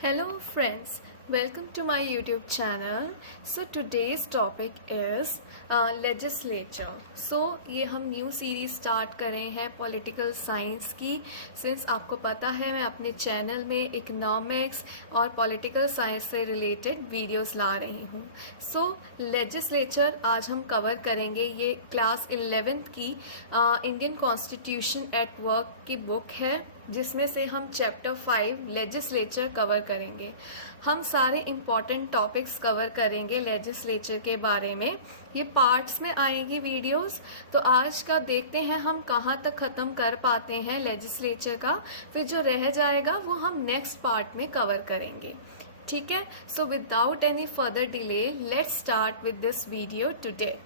Hello friends, welcome to my YouTube channel. So today's topic is legislature. So ये हम new series start करें हैं political science की. Since आपको पता है मैं अपने चैनल में इकोनॉमिक्स और पॉलिटिकल साइंस से रिलेटेड वीडियोस ला रही हूँ. सो लेजिस्लेचर आज हम कवर करेंगे. ये क्लास 11th की इंडियन कॉन्स्टिट्यूशन एट वर्क की बुक है, जिसमें से हम चैप्टर 5 लेजिस्लेचर कवर करेंगे. हम सारे इम्पॉर्टेंट टॉपिक्स कवर करेंगे लेजिस्लेचर के बारे में. ये पार्ट्स में आएगी वीडियोस. तो आज का देखते हैं हम कहाँ तक ख़त्म कर पाते हैं लेजिस्लेचर का. फिर जो रह जाएगा वो हम नेक्स्ट पार्ट में कवर करेंगे. ठीक है. So without any further delay let's start with this video today.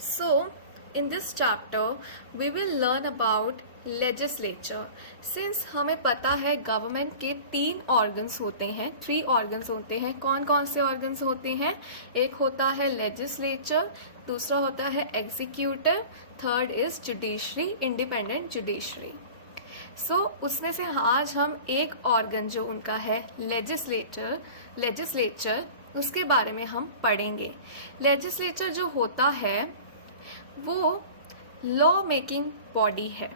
So in this chapter we will learn about legislature. Since हमें पता है गवर्नमेंट के 3 ऑर्गन्स होते हैं, 3 ऑर्गन्स होते हैं. कौन कौन से ऑर्गन्स होते हैं? एक होता है लेजिस्लेचर, दूसरा होता है executive, third is judiciary, independent judiciary. So उसमें से आज हम एक ऑर्गन जो उनका है लेजिस्लेचर उसके बारे में हम पढ़ेंगे. लेजिस्लेचर जो होता है वो लॉ मेकिंग बॉडी है.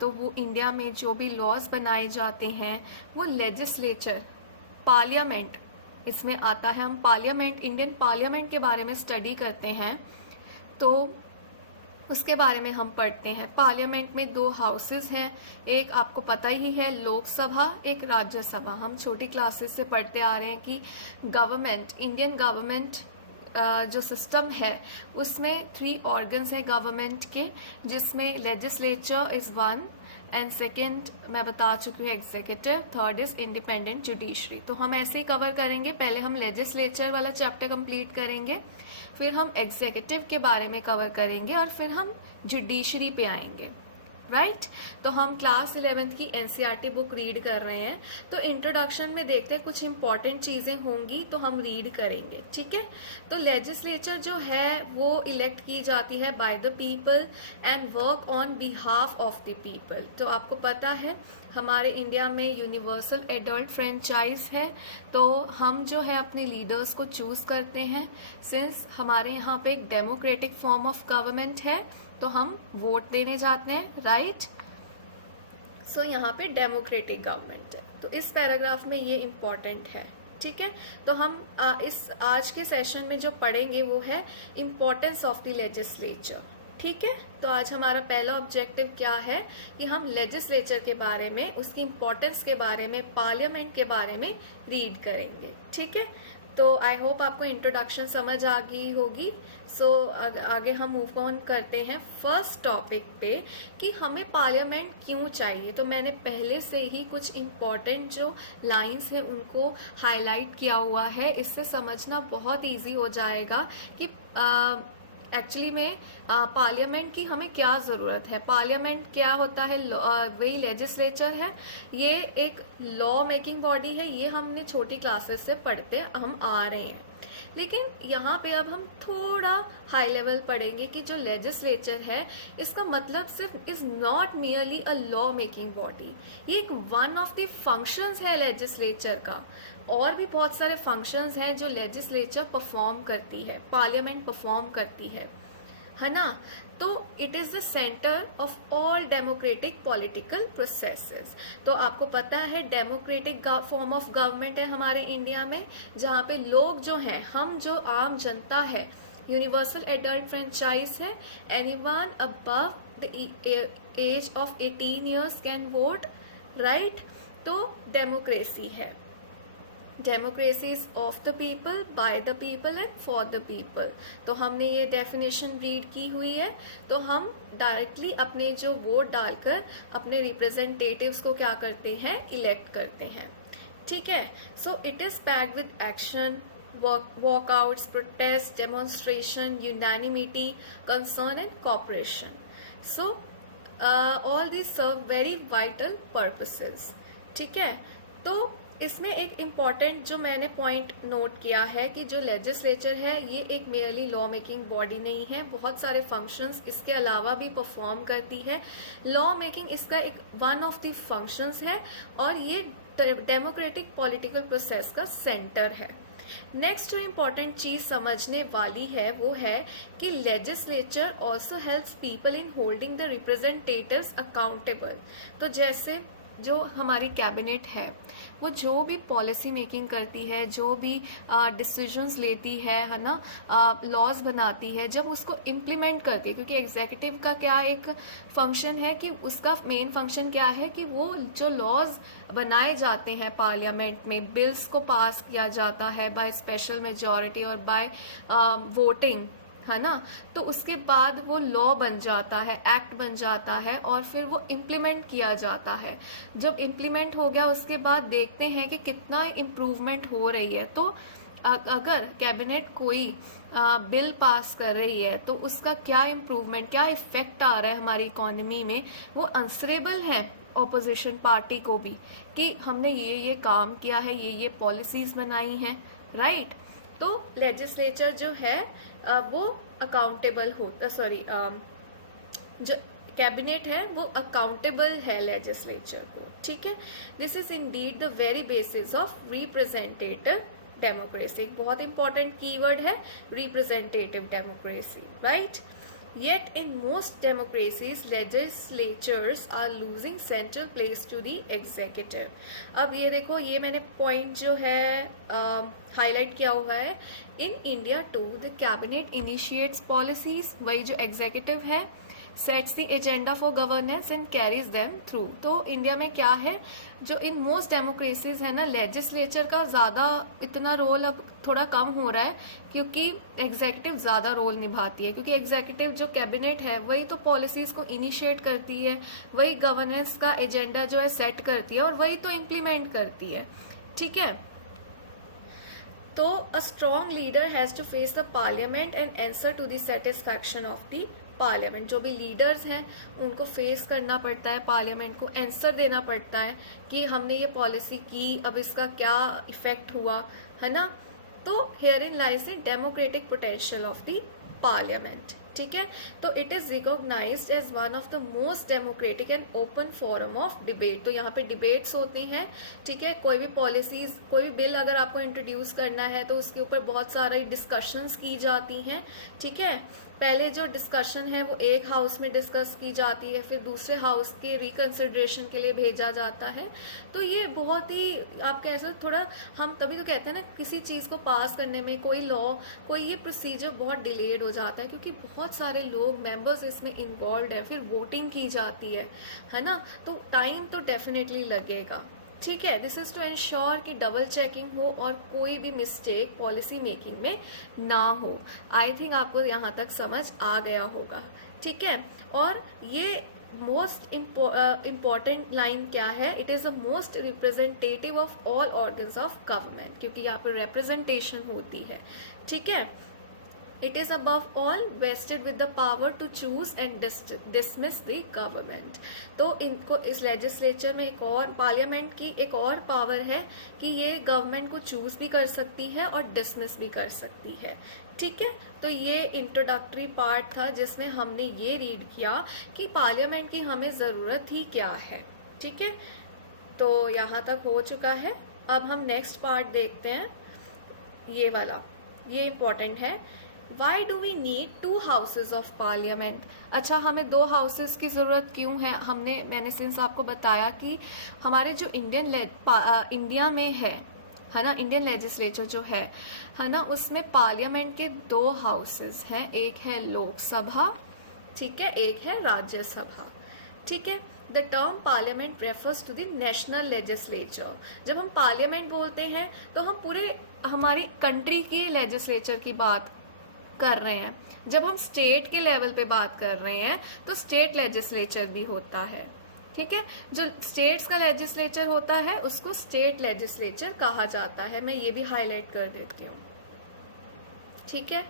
तो वो इंडिया में जो भी लॉज बनाए जाते हैं वो लेजिस्लेचर, पार्लियामेंट इसमें आता है. हम पार्लियामेंट, इंडियन पार्लियामेंट के बारे में स्टडी करते हैं तो उसके बारे में हम पढ़ते हैं. पार्लियामेंट में 2 हाउसेस हैं. एक आपको पता ही है लोकसभा, एक राज्यसभा. हम छोटी क्लासेस से पढ़ते आ रहे हैं कि गवर्नमेंट, इंडियन गवर्नमेंट जो सिस्टम है उसमें 3 ऑर्गन्स हैं गवर्नमेंट के, जिसमें लेजिस्लेचर इज़ 1 एंड सेकेंड मैं बता चुकी हूँ executive, third is independent judiciary. तो हम ऐसे ही कवर करेंगे. पहले हम लेजिस्लेचर वाला चैप्टर कंप्लीट करेंगे, फिर हम एग्जीक्यूटिव के बारे में कवर करेंगे और फिर हम जुडिशरी पे आएंगे. राइट. तो हम क्लास 11th की एनसीईआरटी बुक रीड कर रहे हैं. तो इंट्रोडक्शन में देखते हैं कुछ इंपॉर्टेंट चीज़ें होंगी तो हम रीड करेंगे. ठीक है. तो लेजिस्लेचर जो है वो इलेक्ट की जाती है bye the people and work on behalf of the people. तो आपको पता है हमारे इंडिया में यूनिवर्सल एडल्ट फ्रेंचाइज है. तो हम जो है अपने लीडर्स को चूज़ करते हैं. सिंस हमारे यहाँ पे एक डेमोक्रेटिक फॉर्म ऑफ गवर्नमेंट है तो हम वोट देने जाते हैं. राइट. सो यहाँ पे डेमोक्रेटिक गवर्नमेंट है. तो इस पैराग्राफ में ये इम्पॉर्टेंट है. ठीक है. तो हम इस आज के सेशन में जो पढ़ेंगे वो है इम्पोर्टेंस ऑफ द लेजिस्लेचर. ठीक है. तो आज हमारा पहला ऑब्जेक्टिव क्या है कि हम लेजिस्लेचर के बारे में, उसकी इम्पोर्टेंस के बारे में, पार्लियामेंट के बारे में रीड करेंगे. ठीक है. तो आई होप आपको इंट्रोडक्शन समझ आ गई होगी. सो आगे हम मूव ऑन करते हैं फर्स्ट टॉपिक पे कि हमें पार्लियामेंट क्यों चाहिए. तो मैंने पहले से ही कुछ इम्पॉर्टेंट जो लाइंस हैं उनको हाईलाइट किया हुआ है. इससे समझना बहुत इजी हो जाएगा कि एक्चुअली में पार्लियामेंट की हमें क्या ज़रूरत है. पार्लियामेंट क्या होता है? वही लेजिस्लेचर है. ये एक लॉ मेकिंग बॉडी है. ये हमने छोटी क्लासेस से पढ़ते हम आ रहे हैं. लेकिन यहाँ पे अब हम थोड़ा हाई लेवल पढ़ेंगे कि जो लेजिस्लेचर है इसका मतलब सिर्फ is not merely a law making body. ये एक वन ऑफ द फंक्शंस है लेजिस्लेचर का. और भी बहुत सारे फंक्शंस हैं जो लेजिस्लेचर परफॉर्म करती है, पार्लियामेंट परफॉर्म करती है ना. तो it is the centre of all democratic political processes. तो आपको पता है डेमोक्रेटिक फॉर्म ऑफ गवर्नमेंट है हमारे इंडिया में, जहाँ पे लोग जो हैं, हम जो आम जनता है, यूनिवर्सल एडल्ट फ्रेंचाइज है. Anyone above the age of 18 years can vote. Right. तो डेमोक्रेसी है. Democracy is of the people, by the people and for the people. तो हमने ये डेफिनेशन रीड की हुई है. तो हम डायरेक्टली अपने जो वोट डालकर अपने रिप्रेजेंटेटिव्स को क्या करते हैं? इलेक्ट करते हैं. ठीक है. So it is packed with action, walkouts, protest, demonstration, unanimity, concern and cooperation. So all these serve very vital purposes. ठीक है. तो इसमें एक इम्पॉर्टेंट जो मैंने पॉइंट नोट किया है कि जो लेजिस्लेचर है ये एक मेयरली लॉ मेकिंग बॉडी नहीं है, बहुत सारे फंक्शंस इसके अलावा भी परफॉर्म करती है। लॉ मेकिंग इसका एक वन ऑफ द फंक्शंस है और ये डेमोक्रेटिक पॉलिटिकल प्रोसेस का सेंटर है। नेक्स्ट जो इम्पॉर्टेंट चीज समझने वाली है वो है कि legislature also helps people in holding the representatives accountable. तो जैसे जो हमारी कैबिनेट है वो जो भी पॉलिसी मेकिंग करती है, जो भी डिसीजंस लेती है ना, लॉज बनाती है, जब उसको इम्प्लीमेंट करती है, क्योंकि एग्जीक्यूटिव का क्या एक फंक्शन है कि उसका मेन फंक्शन क्या है कि वो जो लॉज बनाए जाते हैं पार्लियामेंट में, बिल्स को पास किया जाता है बाय स्पेशल मेजॉरिटी और बाय वोटिंग, है ना, तो उसके बाद वो लॉ बन जाता है, एक्ट बन जाता है और फिर वो इम्प्लीमेंट किया जाता है। जब इम्प्लीमेंट हो गया उसके बाद देखते हैं कि कितना इम्प्रूवमेंट हो रही है। तो अगर कैबिनेट कोई बिल पास कर रही है तो उसका क्या इम्प्रूवमेंट, क्या इफेक्ट आ रहा है हमारी इकोनॉमी में, वो आंसरेबल है ऑपोजिशन पार्टी को भी कि हमने ये काम किया है, ये पॉलिसीज बनाई हैं, राइट। तो लेजिस्लेचर जो है वो अकाउंटेबल होता, जो कैबिनेट है वो अकाउंटेबल है लेजिस्लेचर को, ठीक है। This is Indeed the very basis of representative democracy. एक बहुत इंपॉर्टेंट कीवर्ड है representative democracy, right. Yet in most democracies, legislatures are losing central place to the executive. अब ये देखो, ये मैंने पॉइंट जो है हाईलाइट किया हुआ है। In India to the cabinet initiates policies, वही जो एग्जीक्यूटिव है, sets the agenda for governance and carries them through. तो इंडिया में क्या है, जो इन मोस्ट डेमोक्रेसीज है ना, लेजिस्लेचर का ज़्यादा इतना रोल अब थोड़ा कम हो रहा है क्योंकि एग्जीक्यूटिव ज़्यादा रोल निभाती है, क्योंकि एग्जीक्यूटिव जो कैबिनेट है वही तो पॉलिसीज को इनिशिएट करती है, वही गवर्नेंस का एजेंडा जो है सेट करती है और वही तो इम्प्लीमेंट करती है, ठीक है। तो a strong leader has to face the parliament and answer to the satisfaction of the parliament. जो भी लीडर्स हैं उनको फेस करना पड़ता है, पार्लियामेंट को आंसर देना पड़ता है कि हमने ये पॉलिसी की, अब इसका क्या इफेक्ट हुआ, है ना। तो here in lies the democratic potential of the parliament, ठीक है। तो it is recognised as one of the most democratic and open forum of debate. तो यहाँ पे डिबेट्स होते हैं, ठीक है। कोई भी पॉलिसीज, कोई भी बिल अगर आपको इंट्रोड्यूस करना है तो उसके ऊपर बहुत सारी डिस्कशंस की जाती हैं, ठीक है। पहले जो डिस्कशन है वो एक हाउस में डिस्कस की जाती है, फिर दूसरे हाउस के रिकंसिडरेशन के लिए भेजा जाता है। तो ये बहुत ही, आप कह सकते, थोड़ा हम तभी तो कहते हैं ना, किसी चीज़ को पास करने में, कोई लॉ, कोई ये प्रोसीजर बहुत डिलेड हो जाता है क्योंकि बहुत सारे लोग, मेंबर्स इसमें इन्वॉल्व हैं, फिर वोटिंग की जाती है ना। तो टाइम तो डेफिनेटली लगेगा, ठीक है। दिस इज टू इंश्योर कि डबल चेकिंग हो और कोई भी मिस्टेक पॉलिसी मेकिंग में ना हो। आई थिंक आपको यहाँ तक समझ आ गया होगा, ठीक है। और ये मोस्ट इम्पॉर्टेंट लाइन क्या है, it is the most representative of all organs of government, क्योंकि यहाँ पर रिप्रेजेंटेशन होती है, ठीक है। It is above all vested with the power to choose and dismiss the government. तो इनको, इस लेजिस्लेचर में एक और, पार्लियामेंट की एक और पावर है कि ये गवर्नमेंट को चूज भी कर सकती है और डिसमिस भी कर सकती है, ठीक है। तो ये इंट्रोडक्टरी पार्ट था जिसमें हमने ये रीड किया कि पार्लियामेंट की हमें ज़रूरत ही क्या है, ठीक है। तो यहाँ तक हो चुका है। अब हम नेक्स्ट पार्ट देखते हैं, ये वाला, ये इम्पोर्टेंट है। Why do we need two houses of parliament? अच्छा, हमें दो हाउसेस की ज़रूरत क्यों है? मैंने सिंस आपको बताया कि हमारे जो इंडिया में है ना, इंडियन लेजिस्लेचर जो है ना, उसमें पार्लियामेंट के दो हाउसेस हैं, एक है लोकसभा, ठीक है, एक है राज्यसभा, ठीक है। The term parliament refers to the national legislature. जब हम पार्लियामेंट बोलते हैं तो हम पूरे हमारी कंट्री की लेजिस्लेचर की बात कर रहे हैं। जब हम स्टेट के लेवल पे बात कर रहे हैं तो स्टेट लेजिस्लेचर भी होता है, ठीक है। जो स्टेट्स का लेजिस्लेचर होता है उसको स्टेट लेजिस्लेचर कहा जाता है। मैं ये भी हाईलाइट कर देती हूँ, ठीक है।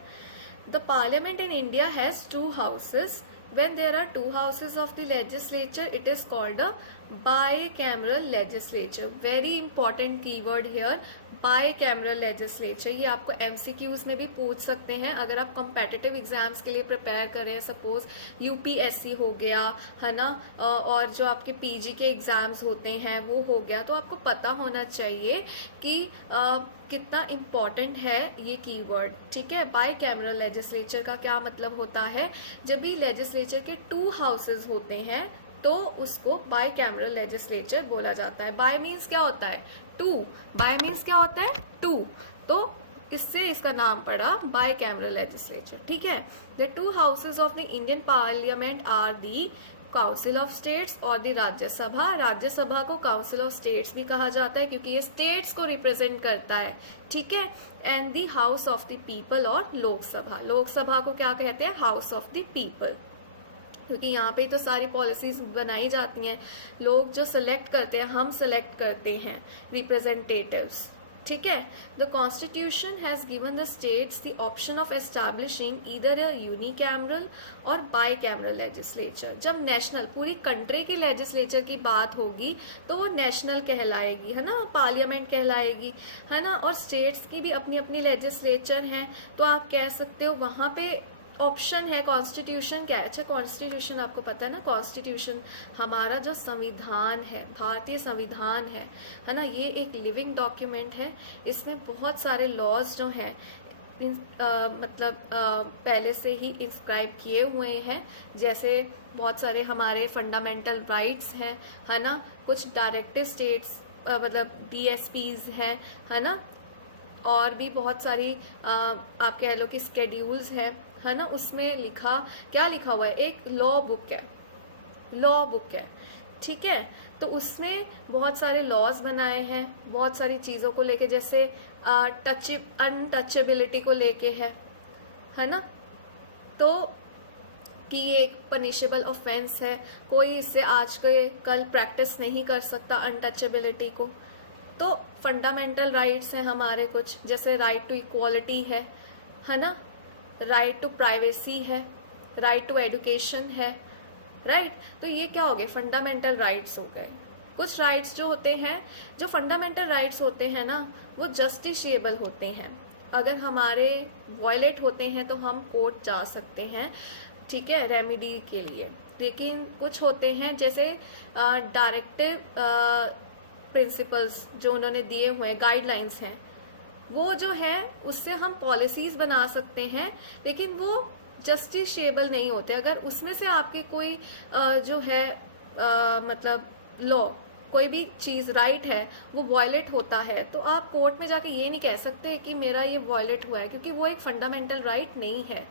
The parliament in India has to houses. When there are two houses of the legislature, it is called a bicameral legislature, very important keyword here, bicameral legislature. ये आपको एमसीक्यूज में भी पूछ सकते हैं अगर आप कॉम्पिटिटिव एग्जाम्स के लिए प्रिपेयर कर रहे हैं, सपोज यूपीएससी हो गया है ना, और जो आपके पीजी के एग्जाम्स होते हैं वो हो गया, तो आपको पता होना चाहिए कि कितना इम्पॉर्टेंट है ये कीवर्ड। ठीक है, बाईकैमरल लेजिस्लेचर का क्या मतलब होता है, जब भी लेजिस्लेचर के 2 हाउसेज होते हैं तो उसको बाईकैमरल लेजिस्लेचर बोला जाता है। बाय मीन्स क्या होता है, 2, बाय मीन्स क्या होता है, 2, तो इससे इसका नाम पड़ा बाईकैमरल लेजिस्लेचर। ठीक है, the 2 houses of the Indian parliament are the council of states और द राज्यसभा। राज्यसभा को काउंसिल ऑफ स्टेट्स भी कहा जाता है क्योंकि ये स्टेट्स को रिप्रेजेंट करता है। ठीक है, and the house of the people और लोकसभा, लोकसभा को क्या कहते हैं, हाउस ऑफ द पीपल, क्योंकि यहाँ पे तो सारी पॉलिसीज बनाई जाती हैं, लोग जो सेलेक्ट करते हैं, हम सेलेक्ट करते हैं रिप्रेजेंटेटिव्स। ठीक है, the constitution has given the states the option of establishing either a unicameral और बाईकैमरल लेजिस्लेचर। जब नेशनल, पूरी कंट्री की लेजिस्लेचर की बात होगी तो वो नेशनल कहलाएगी, है ना, पार्लियामेंट कहलाएगी, है ना, और स्टेट्स की भी अपनी अपनी लेजिस्लेचर हैं, तो आप कह सकते हो वहाँ पे ऑप्शन है। कॉन्स्टिट्यूशन क्या है, अच्छा कॉन्स्टिट्यूशन आपको पता है ना, कॉन्स्टिट्यूशन हमारा जो संविधान है, भारतीय संविधान है ना, ये एक लिविंग डॉक्यूमेंट है, इसमें बहुत सारे लॉज जो हैं मतलब पहले से ही इंस्क्राइब किए हुए हैं, जैसे बहुत सारे हमारे फंडामेंटल राइट्स हैं, है ना, कुछ डायरेक्टिव स्टेट्स मतलब डीएसपीज हैं, है ना, और भी बहुत सारी आप कह लो कि स्केड्यूल्स है ना, उसमें लिखा, क्या लिखा हुआ है, एक लॉ बुक है, लॉ बुक है। ठीक है, तो उसमें बहुत सारे लॉज बनाए हैं, बहुत सारी चीज़ों को लेके, जैसे अनटचेबिलिटी को लेके है ना, तो कि ये एक पनिशेबल ऑफेंस है, कोई इससे आज के कल प्रैक्टिस नहीं कर सकता अनटचेबिलिटी को। तो फंडामेंटल राइट्स हैं हमारे कुछ, जैसे राइट टू इक्वालिटी है ना, राइट टू प्राइवेसी है, राइट टू एजुकेशन है, राइट। तो ये क्या हो गए, फंडामेंटल राइट्स हो गए। कुछ राइट्स जो होते हैं, जो फंडामेंटल राइट्स होते हैं ना, वो जस्टिशिएबल होते हैं, अगर हमारे वायलेट होते हैं तो हम कोर्ट जा सकते हैं, ठीक है, रेमेडी के लिए। लेकिन कुछ होते हैं जैसे डायरेक्टिव प्रिंसिपल्स जो उन्होंने दिए हुए हैं, गाइडलाइंस हैं, वो जो है उससे हम पॉलिसीज बना सकते हैं, लेकिन वो जस्टिशिएबल नहीं होते। अगर उसमें से आपके कोई जो है मतलब लॉ, कोई भी चीज़ राइट है वो वायलेट होता है, तो आप कोर्ट में जाके ये नहीं कह सकते कि मेरा ये वायलेट हुआ है, क्योंकि वो एक फंडामेंटल राइट नहीं है।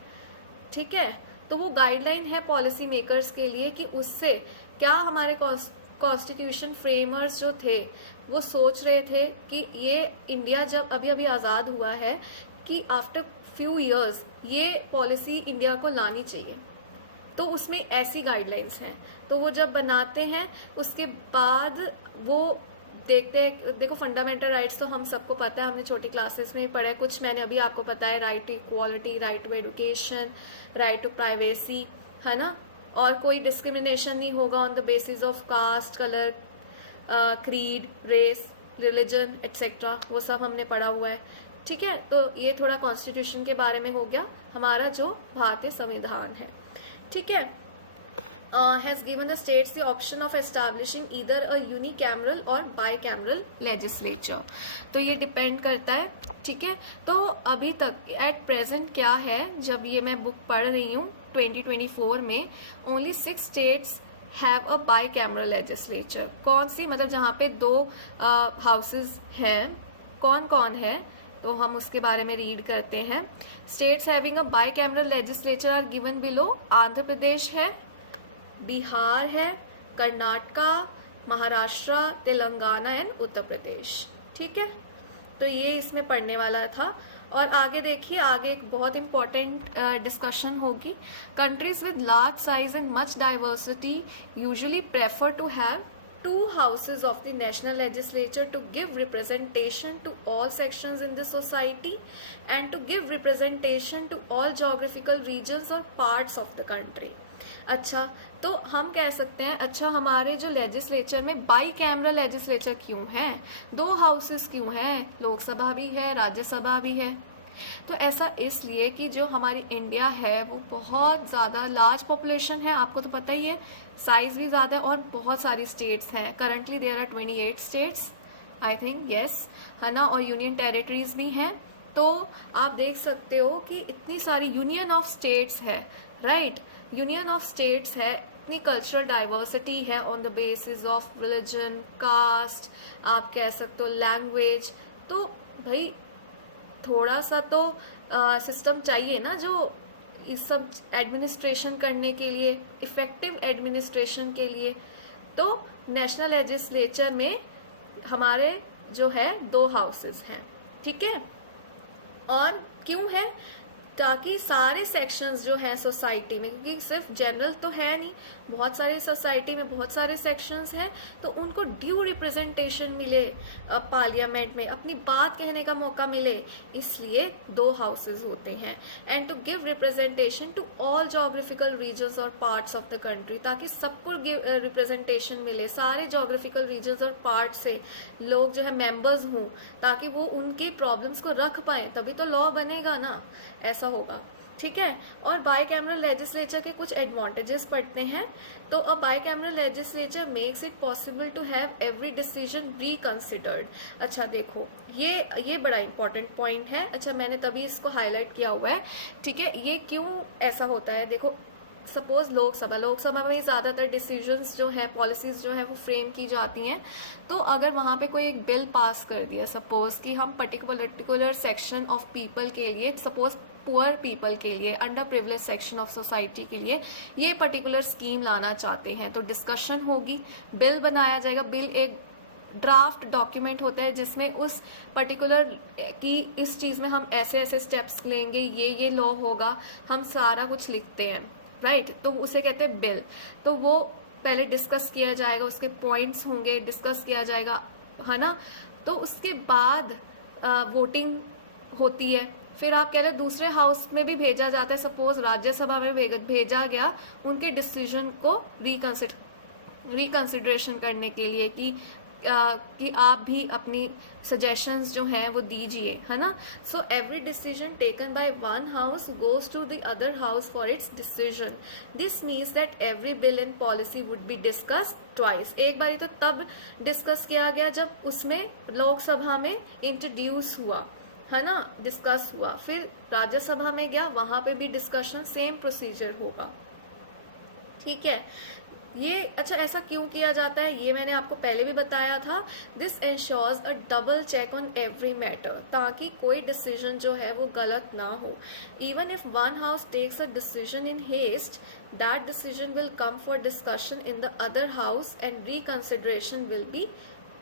ठीक है, तो वो गाइडलाइन है पॉलिसी मेकर्स के लिए कि उससे क्या हमारे कॉन्स्टिट्यूशन फ्रेमर्स जो थे वो सोच रहे थे कि ये इंडिया जब अभी अभी आज़ाद हुआ है कि आफ्टर फ्यू इयर्स ये पॉलिसी इंडिया को लानी चाहिए, तो उसमें ऐसी गाइडलाइंस हैं। तो वो जब बनाते हैं उसके बाद वो देखते हैं, देखो फंडामेंटल राइट्स तो हम सबको पता है, हमने छोटी क्लासेस में ही पढ़ा है, कुछ मैंने अभी आपको बताया, right to equality, right to education, right to privacy, है ना, और कोई डिस्क्रिमिनेशन नहीं होगा on the basis of caste, colour, creed, race, religion etcetera, वो सब हमने पढ़ा हुआ है। ठीक है, तो ये थोड़ा कॉन्स्टिट्यूशन के बारे में हो गया, हमारा जो भारतीय संविधान है। ठीक है, has given the states the option of establishing either a unicameral or bicameral legislature। तो ये डिपेंड करता है। ठीक है, तो अभी तक एट प्रेजेंट क्या है, जब ये मैं बुक पढ़ रही हूँ 2024 में, only 6 states have a bicameral legislature. कौन सी, मतलब जहाँ पे 2 हाउसेस हैं, कौन कौन है, तो हम उसके बारे में रीड करते हैं। States having a bicameral legislature are given below, Andhra Pradesh है, बिहार है, कर्नाटका, महाराष्ट्र, तेलंगाना एंड उत्तर प्रदेश। ठीक है, तो ये इसमें पढ़ने वाला था। और आगे देखिए, आगे एक बहुत इंपॉर्टेंट डिस्कशन होगी। Countries with large size and much diversity usually prefer to have 2 houses of the national legislature to give representation to all sections in the society and to give representation to all geographical regions or parts of the country। अच्छा, तो हम कह सकते हैं अच्छा हमारे जो legislature में बाई कैमरा लेजिस्लेचर क्यों है, 2 हाउसेस क्यों हैं, लोकसभा भी है राज्यसभा भी है। तो ऐसा इसलिए कि जो हमारी इंडिया है वो बहुत ज़्यादा लार्ज पॉपुलेशन है, आपको तो पता ही है, साइज़ भी ज़्यादा है और बहुत सारी स्टेट्स हैं। Currently there are 28 states I think, yes, है ना, और यूनियन टेरिटरीज भी हैं। तो आप देख सकते हो कि इतनी सारी यूनियन ऑफ स्टेट्स है, राइट, यूनियन ऑफ स्टेट्स है, इतनी कल्चरल डाइवर्सिटी है on the basis of religion, caste, आप कह सकते हो लैंग्वेज। तो भाई थोड़ा सा तो सिस्टम चाहिए ना जो इस सब एडमिनिस्ट्रेशन करने के लिए, इफेक्टिव एडमिनिस्ट्रेशन के लिए। तो नेशनल लेजिस्लेचर में हमारे जो है 2 हाउसेस हैं, ठीक है। और क्यों है, ताकि सारे सेक्शंस जो हैं सोसाइटी में, क्योंकि सिर्फ जनरल तो है नहीं, बहुत सारे सोसाइटी में बहुत सारे सेक्शंस हैं, तो उनको ड्यू रिप्रेजेंटेशन मिले पार्लियामेंट में, अपनी बात कहने का मौका मिले, इसलिए 2 हाउसेस होते हैं। And to give representation to all geographical regions और पार्ट्स ऑफ द कंट्री, ताकि सबको रिप्रेजेंटेशन मिले, सारे जोग्राफिकल रीजन्स और पार्ट से लोग जो है मेंबर्स हों, ताकि वो उनके प्रॉब्लम्स को रख पाएँ, तभी तो लॉ बनेगा ना, ऐसा होगा, ठीक है। और बाई कैमरल लेजिस्लेचर के कुछ एडवांटेजेस पढ़ते हैं। तो a bicameral legislature makes it possible to have every decision reconsidered. अच्छा देखो, ये बड़ा इंपॉर्टेंट पॉइंट है। अच्छा, मैंने तभी इसको हाईलाइट किया हुआ है, ठीक है। ये क्यों ऐसा होता है, देखो सपोज लोकसभा में ज़्यादातर डिसीजंस जो है, पॉलिसीज़ जो है वो फ्रेम की जाती हैं। तो अगर वहाँ पे कोई एक बिल पास कर दिया, सपोज कि हम पर्टिकुलर सेक्शन ऑफ पीपल के लिए, सपोज पुअर पीपल के लिए, under privilege section of society के लिए ये पर्टिकुलर स्कीम लाना चाहते हैं, तो डिस्कशन होगी, बिल बनाया जाएगा। बिल एक ड्राफ्ट डॉक्यूमेंट होता है जिसमें उस पर्टिकुलर की इस चीज़ में हम ऐसे ऐसे स्टेप्स लेंगे, ये लॉ होगा, हम सारा कुछ लिखते हैं, राइट। तो उसे कहते हैं बिल। तो वो पहले डिस्कस किया जाएगा, उसके पॉइंट्स होंगे, डिस्कस किया जाएगा, है ना। तो उसके बाद वोटिंग होती है। फिर आप कह रहे दूसरे हाउस में भी भेजा जाता है, सपोज राज्यसभा में भेजा गया उनके डिसीजन को रिकंसिडरेशन करने के लिए कि आप भी अपनी सजेशंस जो हैं वो दीजिए, है ना। So every decision taken by one house goes to the other house for its decision. This means that every bill and policy would be discussed twice. एक बारी तो तब डिस्कस किया गया जब उसमें लोकसभा में इंट्रोड्यूस हुआ, है ना, डिस्कस हुआ, फिर राज्यसभा में गया, वहां पे भी डिस्कशन, सेम प्रोसीजर होगा, ठीक है। ये अच्छा ऐसा क्यों किया जाता है, ये मैंने आपको पहले भी बताया था। This ensures a double check on every matter, ताकि कोई डिसीजन जो है वो गलत ना हो। Even if one house takes a decision in haste, that decision will come for discussion in the other house and reconsideration will be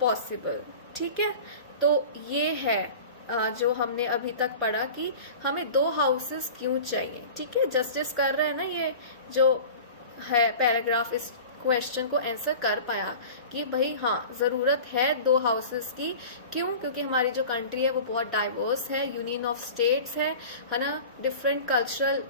possible, ठीक है। तो ये है जो हमने अभी तक पढ़ा कि हमें 2 हाउसेस क्यों चाहिए, ठीक है। जस्टिस कर रहे हैं ना, ये जो है पैराग्राफ इस क्वेश्चन को आंसर कर पाया कि भाई हाँ ज़रूरत है 2 हाउसेस की। क्यों, क्योंकि हमारी जो कंट्री है वो बहुत डाइवर्स है, यूनियन ऑफ स्टेट्स है ना, डिफरेंट कल्चरल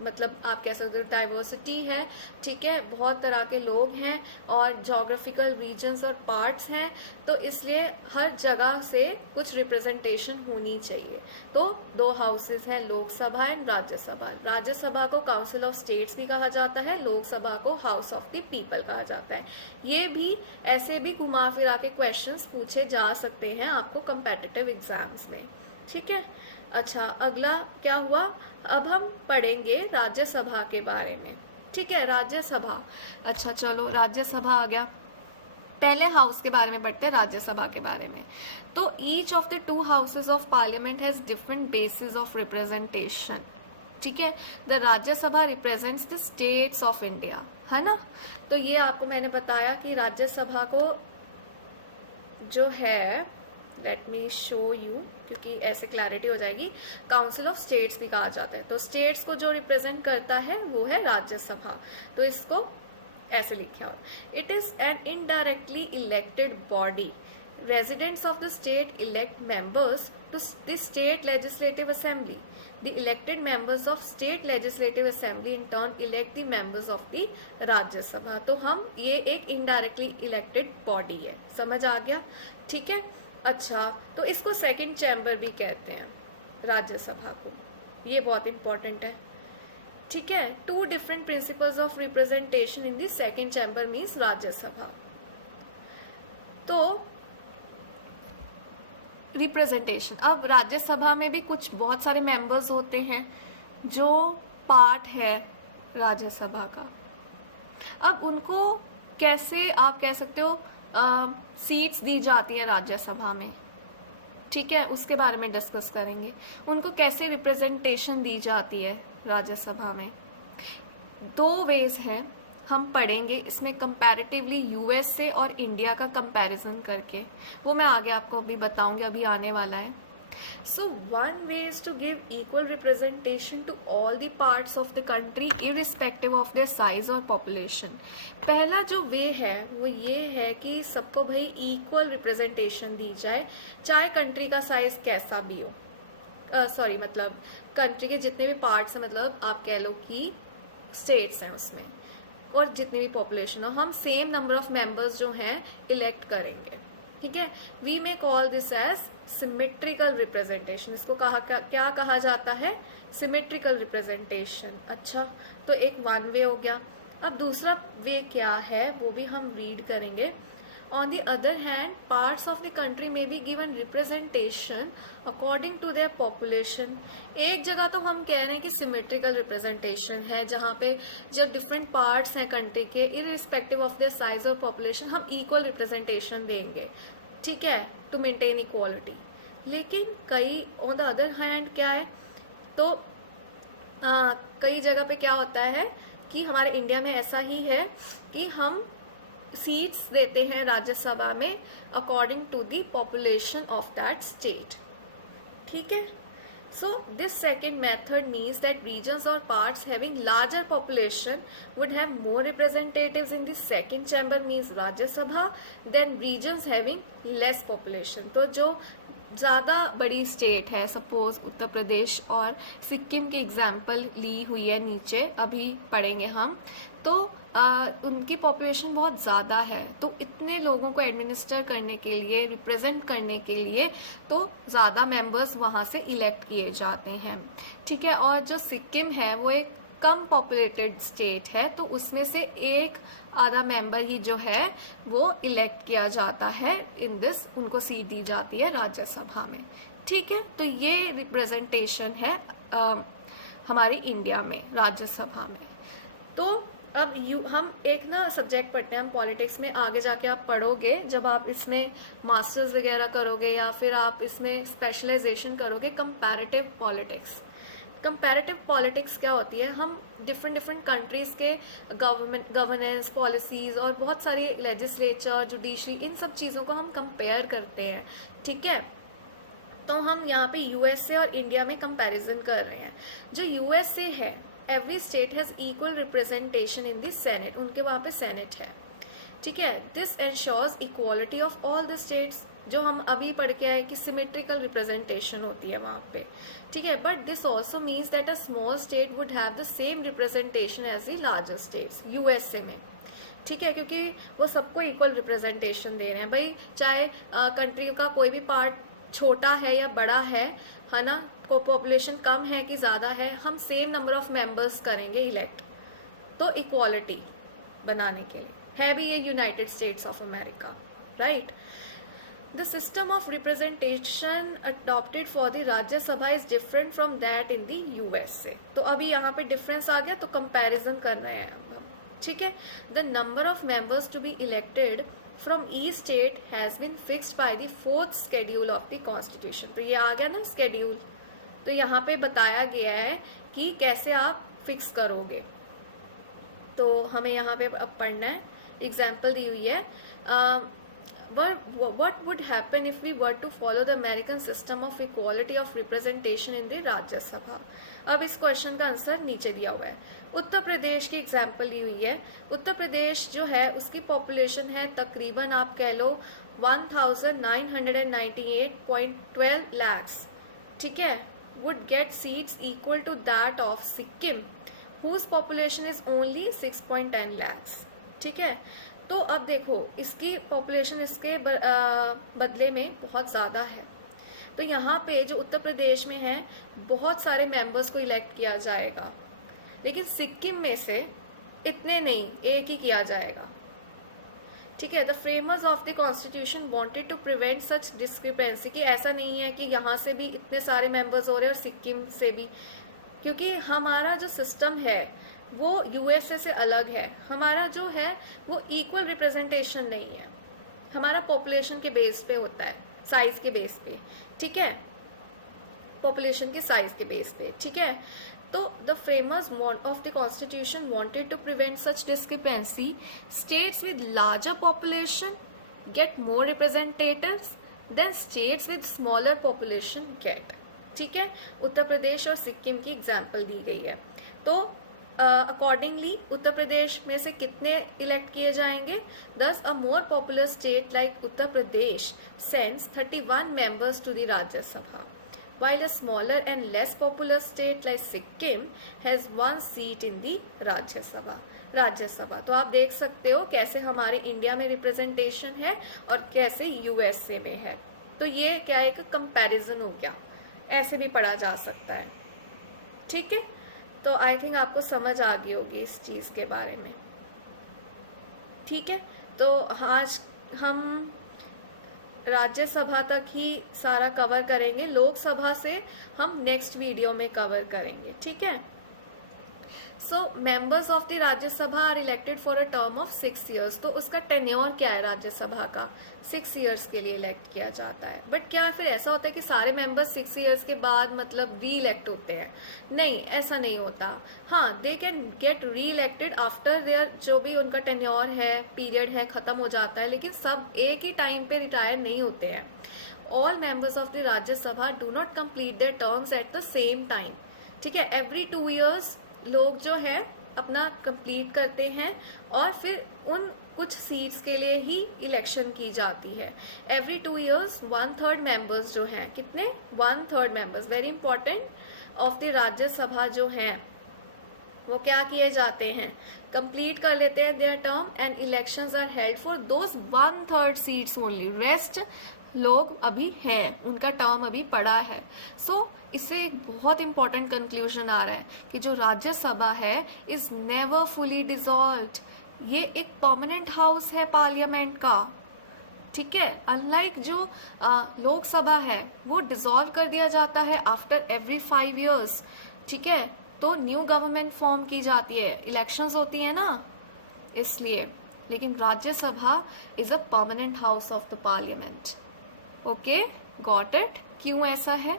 मतलब आप कह सकते हो डाइवर्सिटी है, ठीक है, बहुत तरह के लोग हैं और जोग्राफिकल रीजन्स और पार्ट्स हैं, तो इसलिए हर जगह से कुछ रिप्रेजेंटेशन होनी चाहिए। तो 2 हाउसेस हैं, लोकसभा एंड राज्यसभा। राज्यसभा को काउंसिल ऑफ स्टेट्स भी कहा जाता है, लोकसभा को हाउस ऑफ द पीपल कहा जाता है। ये भी ऐसे भी घुमा फिरा के क्वेश्चंस पूछे जा सकते हैं आपको कम्पेटिटिव एग्जाम्स में, ठीक है। अच्छा, अगला क्या हुआ, अब हम पढ़ेंगे राज्यसभा के बारे में, ठीक है, राज्यसभा। अच्छा चलो, राज्यसभा आ गया, पहले हाउस के बारे में पढ़ते हैं, राज्यसभा के बारे में। तो each of the 2 houses of parliament has different basis of representation, ठीक है। The Rajya Sabha represents the states of India, है ना। तो ये आपको मैंने बताया कि राज्यसभा को जो है, लेट मी शो यू, क्योंकि ऐसे क्लैरिटी हो जाएगी, काउंसिल ऑफ स्टेट्स भी कहा जाता है। तो स्टेट्स को जो रिप्रेजेंट करता है वो है राज्यसभा। तो इसको ऐसे लिखा हो, it is an indirectly elected body, residents of the state elect members to to the state legislative assembly. The elected members of state legislative assembly in turn elect the members of the राज्य सभा. तो हम ये एक indirectly elected body है. समझ आ गया? ठीक है. अच्छा, तो इसको सेकंड चैम्बर भी कहते हैं राज्यसभा को. ये बहुत इंपॉर्टेंट है. ठीक है. 2 different principles of representation in the second chamber means Rajya Sabha. तो रिप्रेजेंटेशन, अब राज्यसभा में भी कुछ बहुत सारे मेंबर्स होते हैं जो पार्ट है राज्यसभा का. अब उनको कैसे आप कह सकते हो सीट्स दी जाती है राज्यसभा में. ठीक है, उसके बारे में डिस्कस करेंगे. उनको कैसे रिप्रेजेंटेशन दी जाती है राज्यसभा में. 2 वेज हैं, हम पढ़ेंगे इसमें कंपैरेटिवली यूएसए और इंडिया का कंपैरिजन करके. वो मैं आगे आपको अभी बताऊंगी, अभी आने वाला है. So 1 way is to give equal representation to all the parts of the country irrespective of their size और पॉपुलेशन. पहला जो वे है वो ये है कि सबको भाई इक्वल रिप्रेजेंटेशन दी जाए, चाहे कंट्री का साइज कैसा भी हो. मतलब कंट्री के जितने भी पार्ट्स हैं, मतलब आप कह लो कि स्टेट्स हैं उसमें, और जितनी भी पॉपुलेशन हो, हम सेम नंबर ऑफ मेंबर्स जो हैं इलेक्ट करेंगे. ठीक है. We may call this as symmetrical representation. इसको क्या कहा जाता है? Symmetrical representation. अच्छा, तो एक 1 वे हो गया. अब दूसरा वे क्या है वो भी हम रीड करेंगे. On the other hand, parts of the country may be given representation according to their population. एक जगह तो हम कह रहे हैं कि symmetrical representation है, जहाँ पे जो different parts हैं country के irrespective of their size और population हम equal representation देंगे. ठीक है, to maintain equality. लेकिन कई on the other hand क्या है, तो कई जगह पे क्या होता है कि हमारे इंडिया में ऐसा ही है कि हम सीट्स देते हैं राज्यसभा में according to the population of that state. ठीक है. So this second method means that regions और parts having larger population would have more representatives in the second chamber means Rajya Sabha then regions having less population. तो जो ज़्यादा बड़ी state है, suppose Uttar Pradesh और सिक्किम की एग्जाम्पल ली हुई है नीचे, अभी पढ़ेंगे हम, तो उनकी पॉपुलेशन बहुत ज़्यादा है, तो इतने लोगों को एडमिनिस्टर करने के लिए, रिप्रेजेंट करने के लिए, तो ज़्यादा मेंबर्स वहाँ से इलेक्ट किए जाते हैं. ठीक है. और जो सिक्किम है वो एक कम पॉपुलेटेड स्टेट है, तो उसमें से एक आधा मेंबर ही जो है वो इलेक्ट किया जाता है इन दिस, उनको सीट दी जाती है राज्यसभा में. ठीक है. तो ये रिप्रेजेंटेशन है हमारी इंडिया में राज्यसभा में. तो अब हम एक ना सब्जेक्ट पढ़ते हैं हम पॉलिटिक्स में, आगे जाके आप पढ़ोगे जब आप इसमें मास्टर्स वगैरह करोगे या फिर आप इसमें स्पेशलाइजेशन करोगे, कंपैरेटिव पॉलिटिक्स. कंपैरेटिव पॉलिटिक्स क्या होती है? हम डिफरेंट कंट्रीज़ के गवर्नेंस पॉलिसीज़ और बहुत सारी लेजिस्लेचर, जुडिशरी, इन सब चीज़ों को हम कंपेयर करते हैं. ठीक है. तो हम यहाँ पे यूएसए और इंडिया में कंपैरिजन कर रहे हैं. जो यूएसए है, every state has equal representation in the senate. उनके वहाँ पे सेनेट है. ठीक है. This ensures equality of all the states. जो हम अभी पढ़ के आए कि सिमेट्रिकल रिप्रेजेंटेशन होती है वहाँ पे. ठीक है. But this also means that a small state would have the same representation as the larger states USA में. ठीक है. क्योंकि वो सबको इक्वल रिप्रेजेंटेशन दे रहे हैं. भाई चाहे कंट्री का कोई भी पार्ट छोटा है या बड़ा है ना, को पॉपुलेशन कम है कि ज़्यादा है, हम सेम नंबर ऑफ मेंबर्स करेंगे इलेक्ट. तो इक्वालिटी बनाने के लिए है भी ये United states of America. Right. The system of representation adopted for the Rajya Sabha is different from that in the USA. तो अभी यहाँ पे डिफरेंस आ गया, तो कंपैरिजन कर रहे हैं हम. ठीक है. The number of members to be elected from each state has been fixed by the 4th schedule of the constitution. तो ये आ गया ना schedule. तो यहाँ पे बताया गया है कि कैसे आप फिक्स करोगे. तो हमें यहाँ पे अब पढ़ना है. एग्जाम्पल दी हुई है. What would happen if we were to follow the American system of equality of representation in the Rajya Sabha? अब इस क्वेश्चन का आंसर नीचे दिया हुआ है. उत्तर प्रदेश की एग्जाम्पल ली हुई है। उत्तर प्रदेश जो है उसकी पॉपुलेशन है तकरीबन आप कह लो 1998.12 lakhs, ठीक है, would get seats equal to that of Sikkim whose population is only 6.10 lakhs, ठीक है। तो अब देखो इसकी पॉपुलेशन इसके बदले में बहुत ज़्यादा है। तो यहाँ पे जो उत्तर प्रदेश में है बहुत सारे मेंबर्स को इलेक्ट किया जाएगा, लेकिन सिक्किम में से इतने नहीं, एक ही किया जाएगा, ठीक है। The framers of the constitution wanted to prevent such discrepancy, कि ऐसा नहीं है कि यहाँ से भी इतने सारे मेंबर्स हो रहे हैं और सिक्किम से भी, क्योंकि हमारा जो सिस्टम है वो यूएसए से अलग है। हमारा जो है वो इक्वल रिप्रेजेंटेशन नहीं है, हमारा पॉपुलेशन के बेस पे होता है, साइज के बेस पे, ठीक है, पॉपुलेशन के साइज के बेस पे, ठीक है। तो the framers of the constitution wanted to prevent such discrepancy, states with larger population get more representatives than states with smaller population get, ठीक है। उत्तर प्रदेश और सिक्किम की एग्जाम्पल दी गई है। तो अकॉर्डिंगली उत्तर प्रदेश में से कितने इलेक्ट किए जाएंगे? Thus a more popular state like Uttar Pradesh sends 31 members to the Rajya Sabha, while a smaller and less popular state like Sikkim has 1 seat in the Rajya Sabha. तो आप देख सकते हो कैसे हमारे इंडिया में रिप्रेजेंटेशन है और कैसे यूएसए में है। तो ये क्या एक कंपैरिजन हो गया, ऐसे भी पढ़ा जा सकता है, ठीक है। तो आई थिंक आपको समझ आ गई होगी इस चीज़ के बारे में, ठीक है। तो आज हम राज्यसभा तक ही सारा कवर करेंगे, लोकसभा से हम नेक्स्ट वीडियो में कवर करेंगे, ठीक है। So members of the Rajya Sabha are elected for a term of 6 years। तो उसका टेन्योर क्या है राज्यसभा का? 6 years के लिए इलेक्ट किया जाता है। बट क्या फिर ऐसा होता है कि सारे मेंबर्स 6 years के बाद मतलब री इलेक्ट होते हैं? नहीं, ऐसा नहीं होता। हाँ, दे कैन गेट री इलेक्टेड आफ्टर देयर, जो भी उनका टेन्योर है, पीरियड है, खत्म हो जाता है, लेकिन सब एक ही टाइम पे रिटायर नहीं होते हैं। All members of the Rajya Sabha do not complete their terms at the same time, ठीक है। एवरी 2 years लोग जो है अपना कंप्लीट करते हैं और फिर उन कुछ सीट्स के लिए ही इलेक्शन की जाती है। एवरी 2 years 1/3 मेंबर्स जो हैं, कितने? 1/3 members, very important, of the Rajya Sabha जो हैं वो क्या किए जाते हैं? कंप्लीट कर लेते हैं their term and elections are held for those 1/3 seats only. Rest लोग अभी हैं, उनका टर्म अभी पड़ा है। सो इससे एक बहुत इंपॉर्टेंट कंक्लूजन आ रहा है कि जो राज्यसभा है इज नेवर फुली डिसॉल्व्ड। ये एक परमानेंट हाउस है पार्लियामेंट का, ठीक है। अनलाइक जो लोकसभा है वो डिसॉल्व कर दिया जाता है आफ्टर एवरी 5 years, ठीक है। तो न्यू गवर्नमेंट फॉर्म की जाती है, इलेक्शंस होती है ना, इसलिए। लेकिन Rajya Sabha is a permanent house of the parliament. Okay, got it? क्यों ऐसा है?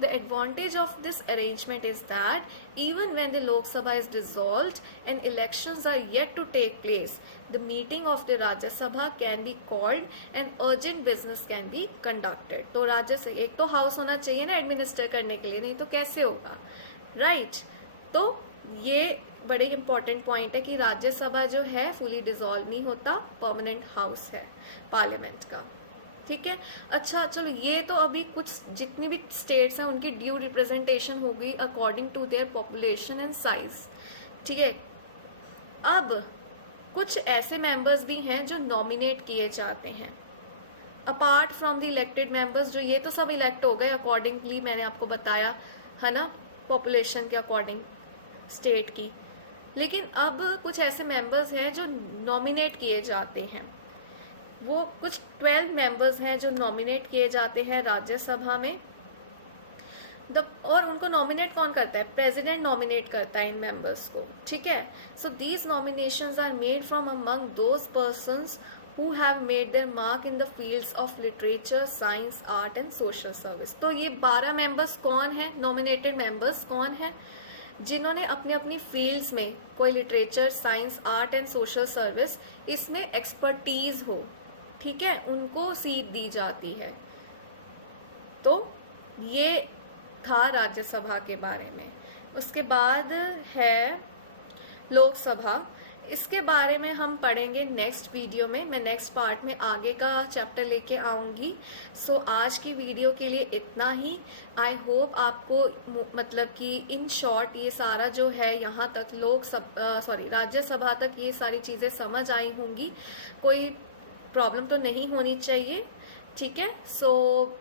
The advantage of this arrangement is that even when the Lok Sabha is dissolved and elections are yet to take place, the meeting of the Rajya Sabha can be called and urgent business can be conducted। तो राज्य से एक तो house होना चाहिए ना administer करने के लिए, नहीं तो कैसे होगा, राइट। तो ये बड़े इंपॉर्टेंट पॉइंट है कि राज्यसभा जो है फुली डिसॉल्व नहीं होता, परमानेंट हाउस है पार्लियामेंट का, ठीक है। अच्छा चलो, ये तो अभी कुछ जितनी भी स्टेट्स हैं उनकी ड्यू रिप्रेजेंटेशन हो गई according to their population and size, ठीक है। अब कुछ ऐसे मेंबर्स भी हैं जो नॉमिनेट किए जाते हैं apart from the elected members. जो ये तो सब इलेक्ट हो गए अकॉर्डिंगली, मैंने आपको बताया है ना, पॉपुलेशन के अकॉर्डिंग स्टेट की। लेकिन अब कुछ ऐसे मेंबर्स हैं जो नॉमिनेट किए जाते हैं। वो कुछ 12 मेंबर्स हैं जो नॉमिनेट किए जाते हैं राज्यसभा में। और उनको नॉमिनेट कौन करता है? प्रेसिडेंट नॉमिनेट करता है इन मेंबर्स को, ठीक है। So these nominations are made from among those persons who have made their mark in the fields of literature, science, art and social service। तो ये 12 मेंबर्स कौन है? नॉमिनेटेड मेंबर्स कौन है? जिन्होंने अपने अपनी फील्ड्स में कोई literature, science, art and social service इसमें एक्सपर्टीज हो, ठीक है, उनको सीट दी जाती है। तो ये था राज्यसभा के बारे में। उसके बाद है लोकसभा, इसके बारे में हम पढ़ेंगे नेक्स्ट वीडियो में। मैं नेक्स्ट पार्ट में आगे का चैप्टर लेके आऊँगी। सो आज की वीडियो के लिए इतना ही। आई होप आपको मतलब कि इन शॉर्ट ये सारा जो है यहाँ तक राज्यसभा तक ये सारी चीज़ें समझ आई होंगी। कोई प्रॉब्लम तो नहीं होनी चाहिए, ठीक है। सो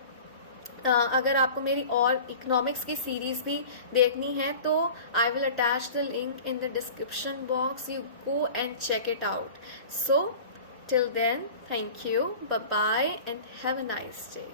अगर आपको मेरी और इकोनॉमिक्स की सीरीज़ भी देखनी है तो I will attach the link in the description box, you go and check it out. So till then, thank you, bye bye and have a nice day.